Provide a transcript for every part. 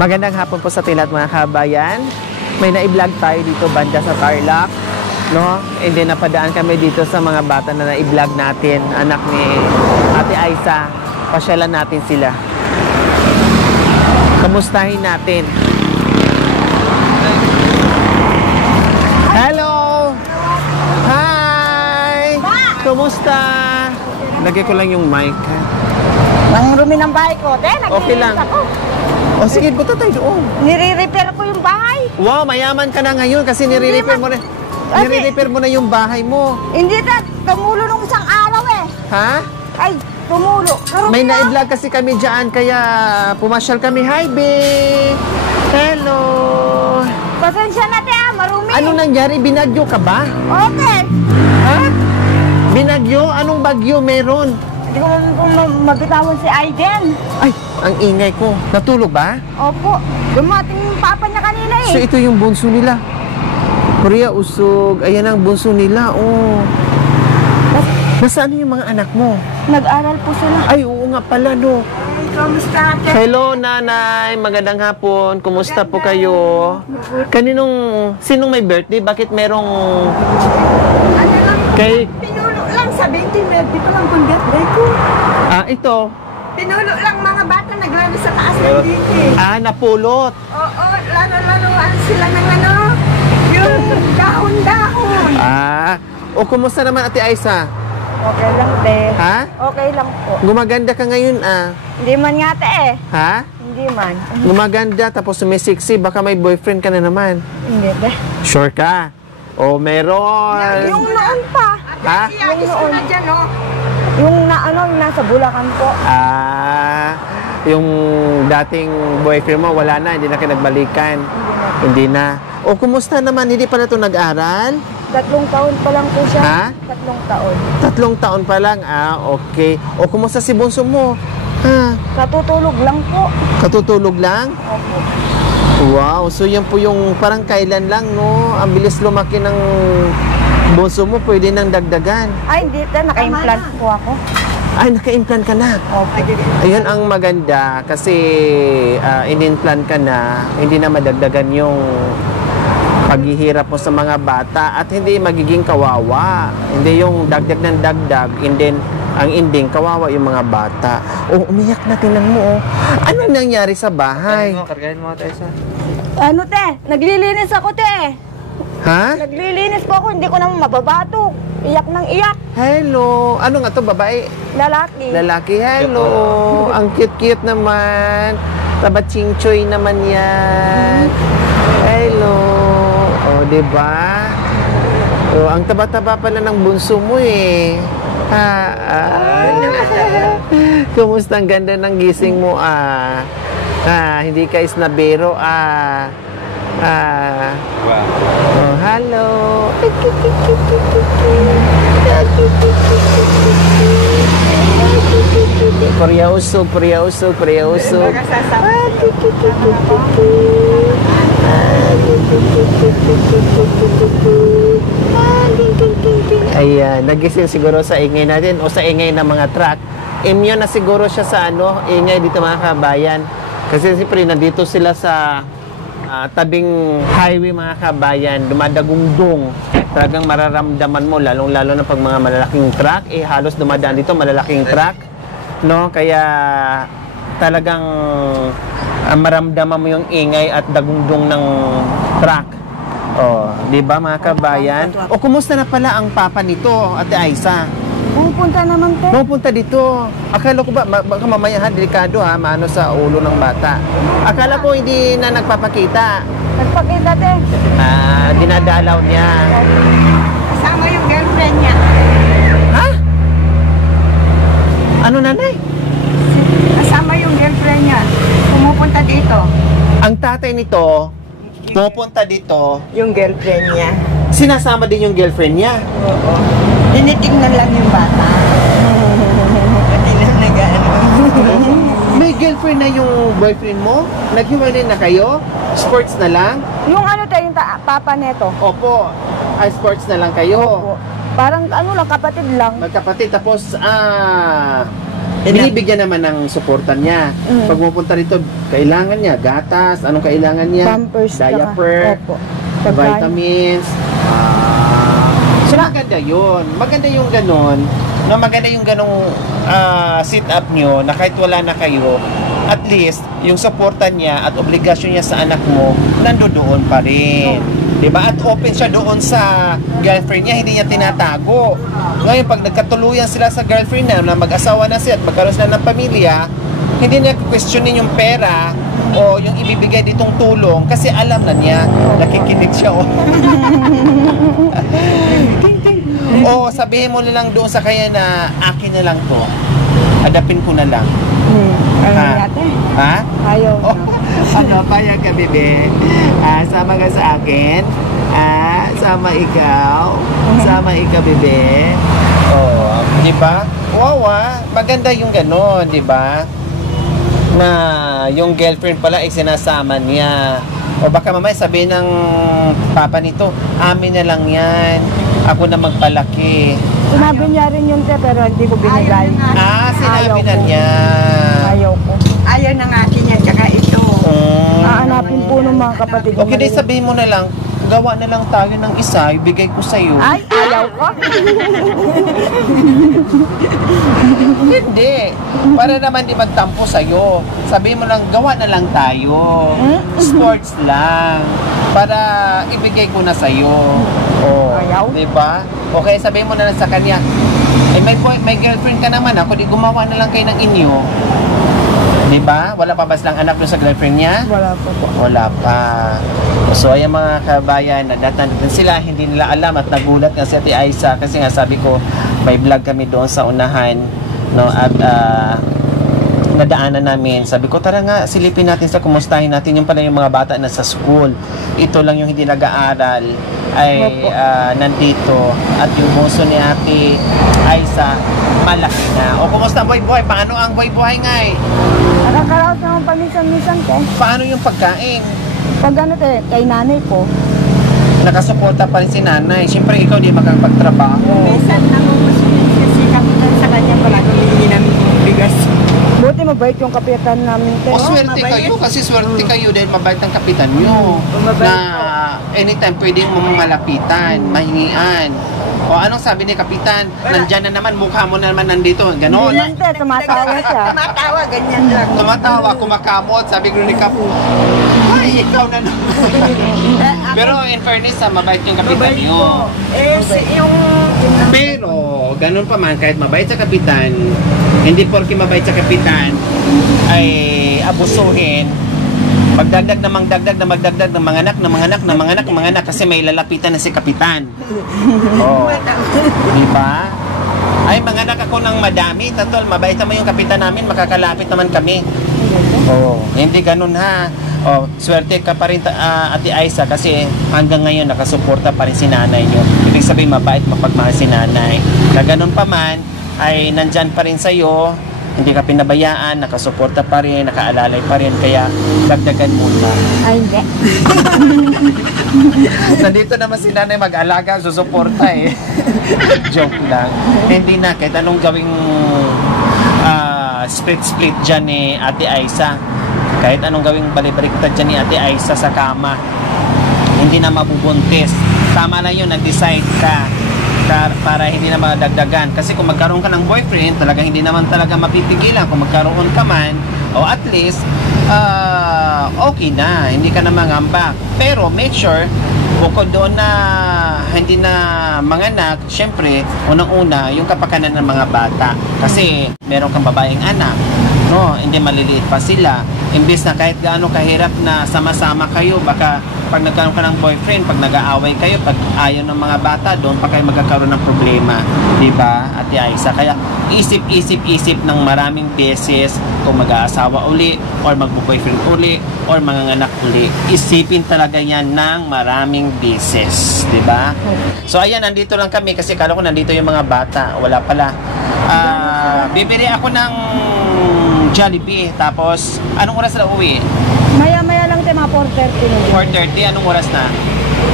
Magandang hapon po sa tilat mga kabayan. May na-vlog tayo dito banda sa Tarlac, no? And then napadaan kami dito sa mga bata na na-vlog natin, anak ni Ate Aisa. Pasyalan natin sila. Kamustahin natin. Hello! Hi! Kumusta? Lagay ko lang yung mic. Ang rumi ng bahay ko. Okay lang. Ako. O sige, punta tayo doon. Nire-repair ko yung bahay. Wow, mayaman ka na ngayon kasi nire-repair mo na. Nire-repair mo na yung bahay mo. Hindi na, tumulo nung isang araw eh. Ha? Ay, tumulo. May na-vlog kasi kami dyan, kaya pumasyal kami. Hi, babe! Hello! Pasensya na te marumi. Ano nangyari? Binagyo ka ba? Okay. Ha? Binagyo? Anong bagyo meron? Hindi ko mabitawan si Aiden. Ay, ang ingay ko. Natulog ba? Opo. Dumating yung papa niya kanina eh. So ito yung bunso nila. Korea, usog. Ayan ang bunso nila. Oh. Nasaan yung mga anak mo? Nag-aral po sila. Ay, oo nga pala, no. Kamusta te? Hello, nanay. Magandang hapon. Kumusta po kayo? Sinong may birthday? Bakit merong... Ano lang? Kay... Pinulo lang sa 20 dito lang kung birthday ko. Ah, ito. Pinulo lang mga bata naglaro sa taas ng dito. Ah, napulot. Oo, laro-laruan sila ng ano, yung dahon-dahon. Ah. O, kumusta naman Ate Aisa? Okay lang, te. Ha? Okay lang po. Gumaganda ka ngayon, ah. Hindi man nga, te eh. Ha? Hindi man. Gumaganda, tapos sumisiksik. Baka may boyfriend ka na naman. Hindi, te. Sure ka? O, meron. Yung noon pa. Ha? Yung noon. Yung nasa Bulacan po. Ah, yung dating boyfriend mo, wala na, hindi na kayo nagbalikan. Hindi na. O, kumusta naman? Hindi pa na ito nag-aral? 3 taon pa lang po siya. Ha? 3 taon. 3 taon pa lang? Ah, okay. O, kumusta si bunso mo? Ha? Katutulog lang po. Katutulog lang? Opo. Wow, so yan po yung parang kailan lang, no? Ang bilis lumaki ng bunso mo, pwede nang dagdagan. Ay, hindi, te. Naka-implant po ako. Ay, naka-implant ka na. Opo. Ayun ang maganda kasi in-implant ka na, hindi na madagdagan yung paghihirap mo sa mga bata at hindi magiging kawawa. Hindi yung dagdag ng dagdag, and then ang ending, kawawa yung mga bata. Oh, umiyak na, tingnan mo. Oh. Ano nangyari sa bahay? Kargahin mo tayo sa... Ano, te? Naglilinis ako, te. Ha? Naglilinis po ako. Hindi ko naman mababatok. Iyak ng iyak. Hello. Ano nga to, babae? Lalaki. Lalaki, hello. Ang cute-cute naman. Tabachingchoy naman yan. Hello. O, diba? O, ang taba-taba pala ng bunso mo eh. Kumusta? Ang ganda ng gising mo ah. Hindi ka isnabero ah. Wow. Oh, hello. Korea usog. Ayan, nagising siguro sa ingay natin o sa ingay ng mga truck. Immune na siguro siya sa ingay dito mga kabayan. Kasi siyempre nandito sila sa tabing highway mga kabayan, dumadagungdong. Talagang mararamdaman mo, lalong-lalo na pag mga malalaking truck, halos dumadaan dito malalaking truck, no? Kaya talagang maramdaman mo yung ingay at dagungdong ng truck. Oh, di ba mga kabayan? O kumusta na pala ang papa nito, Ate Aisa? Pupunta naman, te. Pupunta dito. Akala ko baka mamaya delikado maano sa ulo ng bata. Akala ko hindi na nagpapakita. Nagpakita, te. Dinadalaw niya. Kasama yung girlfriend niya. Ha? Ano, nanay? Kasama yung girlfriend niya. Pumupunta dito. Ang tatay nito, pupunta dito, Yung girlfriend niya. sinasama din yung girlfriend niya. Oo. Tinitingnan lang yung bata. Pati na nag-ano. May girlfriend na yung boyfriend mo? Naghiwalay na kayo? Sports na lang? Yung ano tayo, yung papa neto. Opo. Sports na lang kayo? Opo. Parang ano lang, kapatid lang. Magkapatid. Tapos, Binibigyan naman ng suportan niya. Pag pupunta rito, kailangan niya gatas, anong kailangan niya? Pampers, Diaper, opo. vitamins. So maganda yun. Maganda yung ganon. No, maganda yung ganong sit up nyo na kahit wala na kayo, at least yung suportan niya at obligasyon niya sa anak mo nandoon pa rin. Diba? At open siya doon sa girlfriend niya, hindi niya tinatago. Ngayon, pag nagkatuluyan sila sa girlfriend na mag-asawa na siya at magkaroon sila ng pamilya, hindi niya questionin yung pera o yung ibibigay ditong tulong kasi alam na niya, nakikinig siya. O sabihin mo na lang doon sa kanya na akin na lang to. Adapin ko na lang. Ayaw natin. Ha? Ayaw Oh, na. ano, payag ka, bebe? Sama ka sa akin? Sama ikaw? Sama ikaw, bebe? Oh, di ba? Wow, maganda yung gano'n, di ba? Na yung girlfriend pala ay sinasama niya. O baka mamaya sabihin ng papa nito, amin na lang yan. Ako na magpalaki. Sinabi niya rin yun, te, pero hindi ko binigay. Sinabi Ayaw na ko. niya. Ayaw ko. Ayaw ng akin yan, tsaka ito. Aanapin po ng mga kapatid ko. Okay, di sabihin mo na lang, gawa na lang tayo ng isa, ibigay ko sa'yo. Ay, ayaw ko. Hindi. Para naman di magtampo sa'yo. Sabihin mo lang, gawa na lang tayo. Sports lang. Para ibigay ko na sa'yo. Oh, Ayaw. di ba? Okay, sabihin mo na lang sa kanya, may girlfriend ka naman, ako di gumawa na lang kayo ng inyo. Di ba? Wala pa ba silang anak doon sa girlfriend niya? Wala po po. Wala pa. So, ayan mga kabayan, nandun sila, hindi nila alam at nagulat nga si Ate Aiza kasi nga sabi ko, may vlog kami doon sa unahan, no, at nadaanan namin. Sabi ko, tara nga, silipin natin sa kumustahin natin yung pala yung mga bata na sa school. Ito lang yung hindi nag-aaral ay nandito at yung buso ni Ate Aiza malaki na. O kumusta ang buhay-buhay? Paano ang buhay-buhay nga eh? Nakakaraos naman paminsan-minsan, te. Paano yung pagkain? Pag ano, te, kay nanay ko. Nakasuporta pa rin si nanay. Siyempre ikaw di makapagtrabaho. Minsan namumusin kasi kapitan sa kanya pala humingi ng bigas. Buti mabait yung kapitan namin, te. O swerte mabait. kayo kasi swerte kayo dahil mabait ang kapitan nyo. Mabait Na anytime pwedeng mo malapitan, mahingian. O anong sabi ni kapitan? Nandyan na naman, mukha mo na naman nandito. Ganon. Hindi yan, te. Tumatawa siya. Tumatawa, ganyan lang. Tumatawa, kumakamot. Sabi ko ni Kap, ay, ikaw na naman. Pero in fairness, mabait yung kapitan nyo. Yung... Pero, ganun pa man, kahit mabait sa kapitan, hindi porke mabait sa kapitan, ay abusuhin, magdagdag ng mga anak, kasi may lalapitan na si kapitan. Oh, di ba? Ay, mga anak ako ng madami, tatol, mabait naman yung kapitan namin, makakalapit naman kami. Oh, hindi ganun ha. Oh, swerte ka pa rin Ate Aiza kasi hanggang ngayon nakasuporta pa rin si nanay nyo. Ibig sabihin mabait, mapagmahal si nanay. Na ganun pa man ay nandyan pa rin sa'yo, hindi ka pinabayaan, nakasuporta pa rin, nakaalalay pa rin, kaya dagdagan mo na. Ay, hindi. Nandito naman si nanay mag-alaga, susuporta eh. Joke lang. Hindi na, kahit anong gawing split dyan ni Ate Aiza, kahit anong gawing balibaliktad dyan ni Ate Aiza sa kama, hindi na mabubuntis. Tama na yun, nag-decide ka para hindi na madagdagan. Kasi kung magkaroon ka ng boyfriend, talaga hindi naman talaga mapipigilan. Kung magkaroon ka man, o at least, okay na, hindi ka na mangamba. Pero make sure, bukod doon na hindi na manganak, syempre, unang-una, yung kapakanan ng mga bata. Kasi meron kang babaeng anak, no, hindi maliliit pa sila. Imbis na kahit gaano kahirap na sama-sama kayo, baka pag nagkaroon ka ng boyfriend, pag nag-aaway kayo, pag ayaw ng mga bata, doon pa kayo magkakaroon ng problema. Diba, Ate Aiza? Kaya isip ng maraming beses kung mag-aasawa uli, or mag-boyfriend uli, or manganganak uli. Isipin talaga yan ng maraming beses. Diba? So, ayan, nandito lang kami kasi kala ko nandito yung mga bata. Wala pala. Bibili ako ng Jollibee. Tapos, anong oras na uwi? Maya-maya lang, te, mga 4:30 na. 4:30, anong oras na?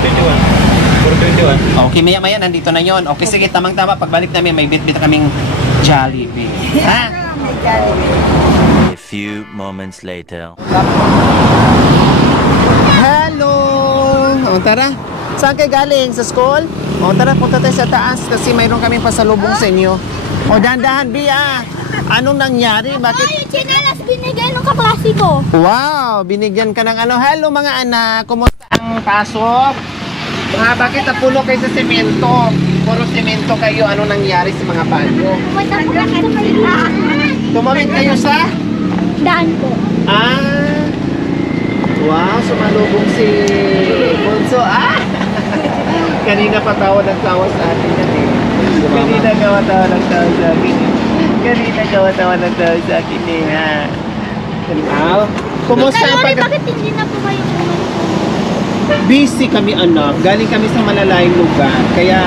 4:21. Okay, maya-maya nandito na yon. Okay, sige, tamang-tama. Pagbalik namin, may bit-bit kaming Jollibee. Ha? may Jollibee. A few moments later. Hello! O, tara. Saan kayo galing? Sa school? O, tara, punta tayo sa taas kasi mayroon kaming pasalubong sa inyo. O, dahan-dahan, Bia. Anong nangyari? Bakit? Yung chinelas binigay nung kaklase ko. Wow! Binigyan ka ng ano. Hello, mga anak. Kumusta ang pasok? Bakit napulo kayo sa semento? Puro semento kayo. Ano nangyari sa mga banyo? Pumunta po kami sa Manila. Tumawid kayo sa? Daan po. Ah! Wow, sumalubong si Bunso. Ah! Kanina pa tawa ng tawa sa atin yan eh. Kanina tawa ng tawa sa akin. Kanina tawa ng tawa sa akin eh. Ha? Wow. Kumusta ang Kalori, bakit hindi na po kayo Busy kami anak. Galing kami sa malalayong lugar. Kaya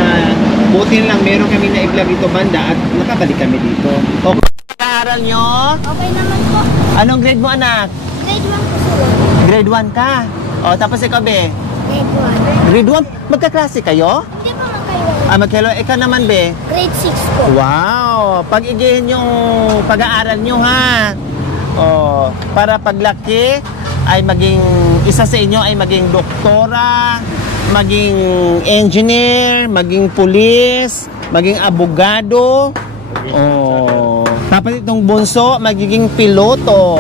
buti lang meron kami na i-vlog ito banda at nakabalik kami dito. Okay. Pag-aaral nyo? Okay naman po. Anong grade mo anak? Grade 1 po sila. Grade 1 ka. O, tapos ikaw be? Grade Grade 1? Magkaklase kayo? 1. Hindi pa magkayo. Magkalo. Ikaw naman be? Grade 6 po. Wow! Pag-igihin yung pag-aaral nyo ha. O, para paglaki ay maging, isa sa inyo ay maging doktora, maging engineer, maging pulis, maging abogado. Oh, tapos itong bunso magiging piloto.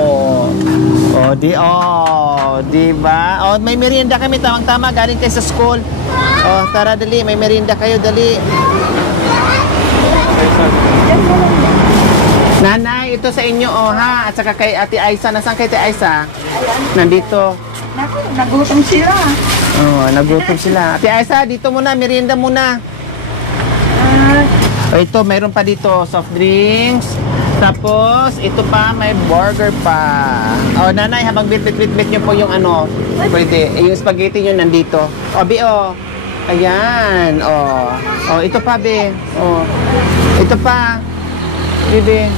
Oh, di ba? Oh, may merienda kami tamang-tama galing kayo sa school. Oh, tara dali, may merienda kayo dali. Nanay, ito sa inyo oh ha, at saka kay Ate Aisa. Nasaan kay Ate Aisa? Nandito. Naku, nagutom sila. Oh, nagutom sila. Ate Aisa, dito muna, merienda muna. Ito, mayroon pa dito, soft drinks. Tapos, ito pa, may burger pa. Oh, nanay, habang bit-bit-bit nyo po yung ano, pwede. Yung spaghetti nyo nandito. Oh, Bi, oh. Ayan, oh. Oh, ito pa, Bi. Oh. Ito pa. Bibi.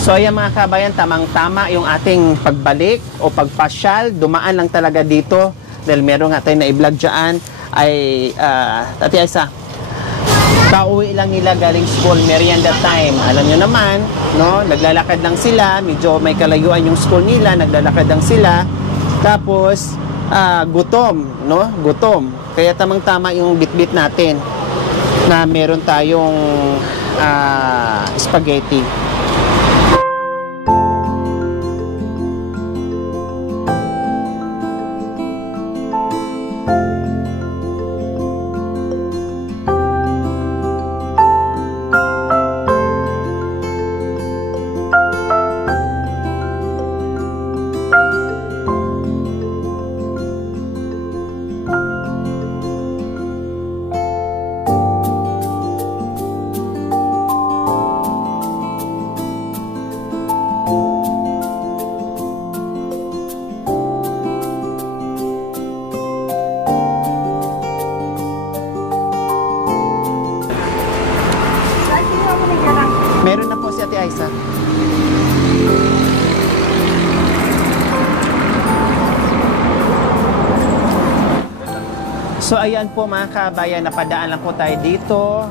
So ayan mga kabayan, tamang-tama yung ating pagbalik o pagpasyal. Dumaan lang talaga dito dahil meron nga tayo na i-vlog dyan ay Ate Aisa, kauwi lang nila galing school, merienda time. Alam nyo naman, no? Naglalakad lang sila, medyo may kalayuan yung school nila, naglalakad lang sila. Tapos gutom, no? Gutom. Kaya tamang-tama yung bit-bit natin na meron tayong spaghetti. Meron na po si Ate Aisa. So ayan po mga kabayan, napadaan lang po tayo dito,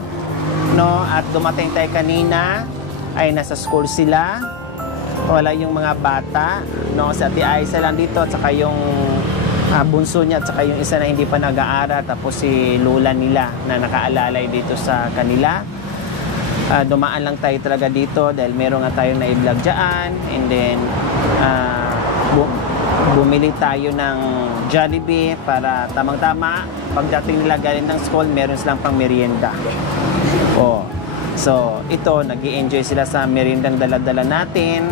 no? At dumating tayo kanina, ay nasa school sila. Wala yung mga bata, no? Si Ate Aisa lang dito at saka yung bunso niya at saka yung isa na hindi pa nag-aaral, tapos si Lola nila na nakaalalay dito sa kanila. Dumaan lang tayo talaga dito dahil meron nga tayong na-vlog dyan, and then bumili tayo ng Jollibee para tamang-tama pagdating nila galing ng school, meron silang pang merienda. Oh. So ito, nag-i-enjoy sila sa meriendang dala-dala natin,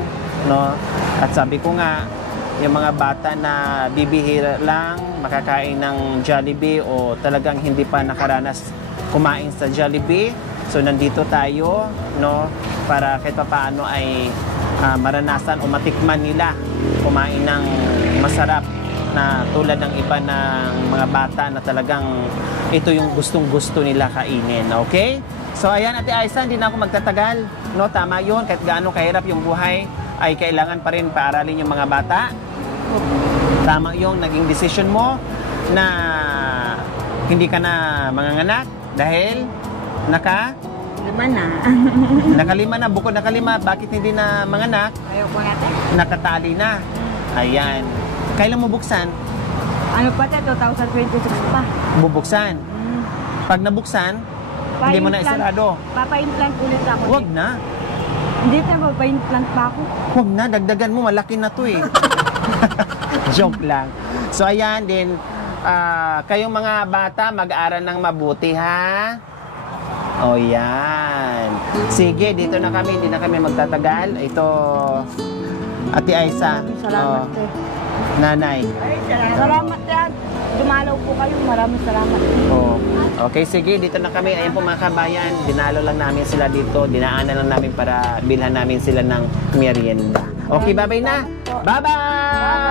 no? At sabi ko nga, yung mga bata na bibihira lang makakain ng Jollibee o talagang hindi pa nakaranas kumain sa Jollibee, so nandito tayo, no, para kahit paano ay maranasan o matikman nila kumain ng masarap na tulad ng iba ng mga bata na talagang ito yung gustong-gusto nila kainin, okay? So ayan Ate Aisa, hindi na ako magtatagal, no, tama yun, kahit gaano kahirap yung buhay ay kailangan pa rin paaralin yung mga bata. Tama yung naging decision mo na hindi ka na manganganak dahil Lima na. Nakalima na, bukod nakalima, bakit hindi na manganak? Ayoko natin. Nakatali na. Ayan. Kailan mo buksan? Ano pa tayo? 2026 pa. Bubuksan. Pag nabuksan, hindi mo na Pa-implant. isarado. Papa-implant ulit ako. Huwag na. Hindi tayo papa-implant pa ako. Huwag na, dagdagan mo, malaki na to eh. Joke lang. So ayan din, kayong mga bata, mag-aral ng mabuti ha. O yan. Sige, dito na kami, hindi na kami magtatagal. Ito, Ate Aisa. Salamat Oh, eh. Nanay. Ay, salamat yan. Dumalaw po kayo. Maraming salamat. Oh. Okay, sige, dito na kami. Ayan po mga kabayan, dinalo lang namin sila dito. Dinaanan lang namin para bilhan namin sila ng merienda. Okay, bye-bye na. Bye-bye!